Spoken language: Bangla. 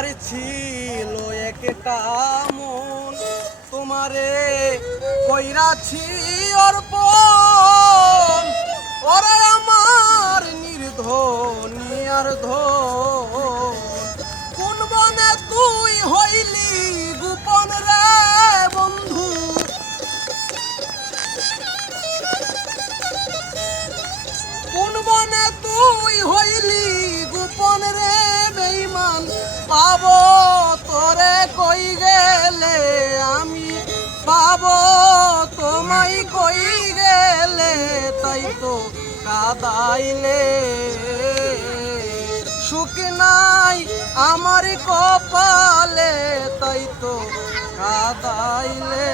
আমার ছিল একটা মন, তোমারে কইরাছি অর্পণ। ওরে আমার নির্ধনী আর ধন, কোন বনে তুই হইলি গোপন রে বন্ধু। কোন বনে তুই হইলি গোপন রে বেঈমান, পাবো তোরে কই গেলে আমি, পাবো তোমায় কই গেলে, তাই তো কাদাইলে। সুখ নাই আমার কপালে, তাই তো কাদাইলে।